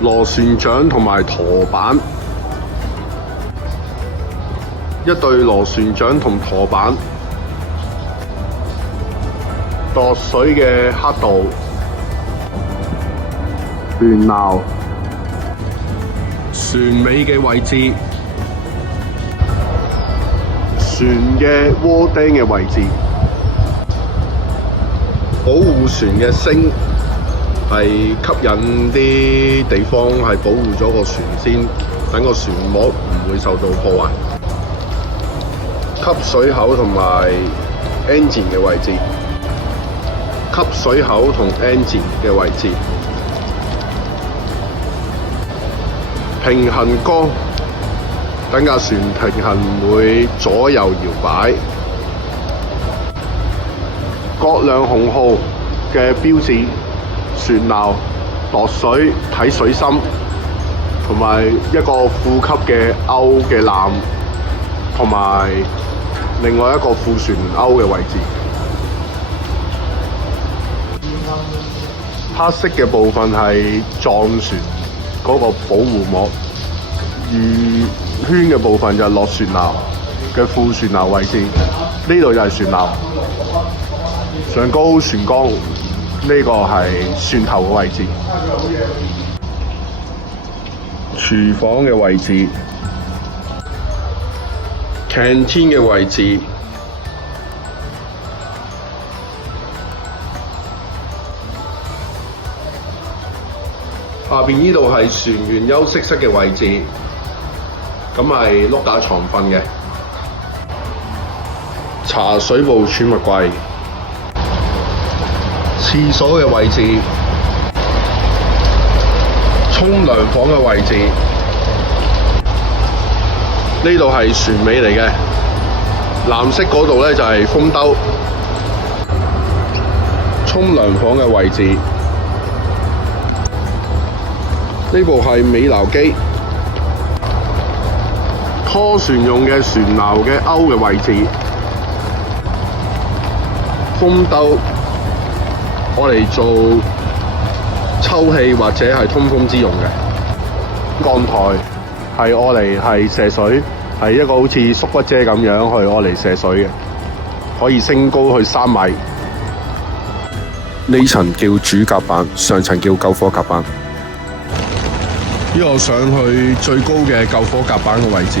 螺旋槳同埋舵板，一對螺旋槳同舵板，度水嘅刻度，船錨，船尾嘅位置，船嘅渦釘嘅位置，保護船嘅升係吸引啲地方係保護咗個船先，等個船膜唔會受到破壞。吸水口同埋 engine 嘅位置，吸水口同 engine 嘅位置，平衡杆，等架船平衡唔會左右搖擺。各亮紅號嘅標誌，船錨、度水、睇水深，同埋一個副級嘅鈎嘅纜，同埋另外一個副船鈎嘅位置。黑色嘅部分係撞船嗰個保護膜，圓圈嘅部分就係落船錨嘅副船錨位置。呢度就係船錨，上高船桿，呢個係船頭嘅位置。廚房嘅位置，canteen 嘅位置，下邊呢度係船員休息室嘅位置，咁係碌架床瞓嘅。茶水部儲物櫃，廁所嘅位置，沖涼房嘅位置，呢度係船尾嚟嘅，藍色嗰度咧就係風兜，沖涼房嘅位置，呢部係尾樓機，拖船用嘅船錨嘅鈎嘅位置，風兜，我嚟做抽氣或者係通風之用嘅。鋼台係我嚟係射水，係一個好似縮骨遮咁樣去我嚟射水嘅，可以升高去3米。呢層叫主甲板，上層叫救火甲板。呢個上去最高嘅救火甲板嘅位置。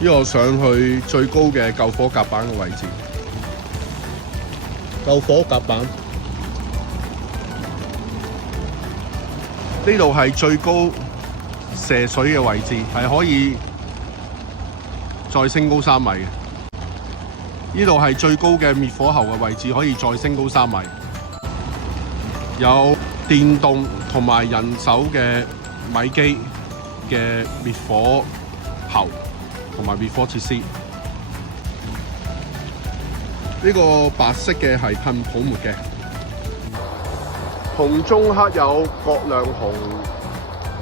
呢個上去最高嘅救火甲板嘅位置。救火甲板。呢度係最高射水嘅位置，係可以再升高3米嘅。呢度係最高嘅滅火喉嘅位置，可以再升高3米。有電動同埋人手嘅米機嘅滅火喉同埋滅火設施。呢個白色嘅係噴泡沫嘅。紅中刻有葛量洪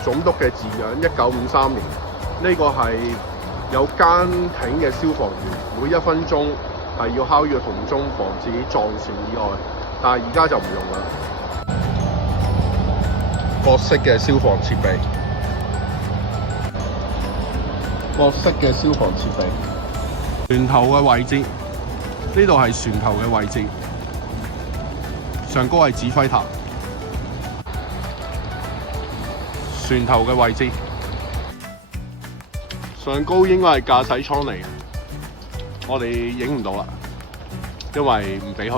總督嘅字樣，1953年。呢個係有監艇嘅消防員，每1分鐘係要敲呢個銅鐘，防止撞船意外。但係而家就唔用啦。各式嘅消防設備，各式嘅消防設備。船頭嘅位置，呢度係船頭嘅位置，上高係指揮塔。船頭嘅位置，上高應該係駕駛艙嚟嘅，我哋影唔到啦，因為唔俾去。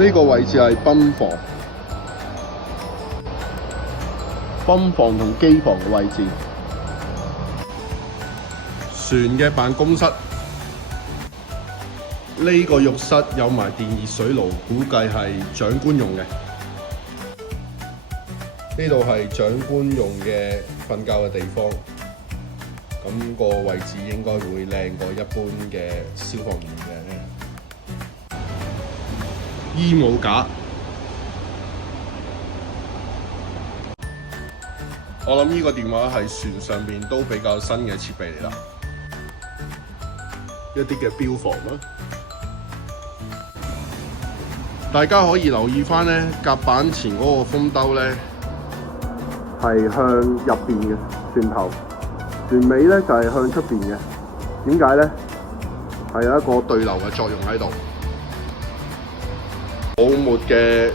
呢個位置係泵房、泵房同機房嘅位置。船嘅辦公室，呢個浴室有埋電熱水爐，估計係長官用嘅。呢度係長官用嘅瞓覺嘅地方，咁個位置應該會靚過一般嘅消防員嘅。衣帽架，我諗呢個電話係船上邊都比較新嘅設備嚟啦。一啲嘅標防啦。大家可以留意翻咧，甲板前嗰個風兜咧係向入邊嘅，船頭，船尾咧就係向出邊嘅。點解咧？係有一個對流嘅作用喺度。泡沫嘅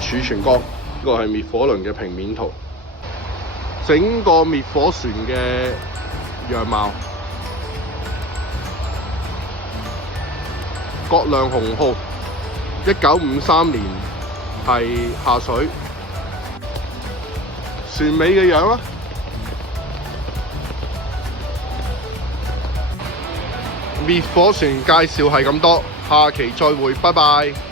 儲存缸，呢個係滅火輪嘅平面圖，整個滅火船嘅樣貌。葛量洪號1953年係下水，船尾嘅樣啦。滅火船介紹係咁多，下期再會，拜拜。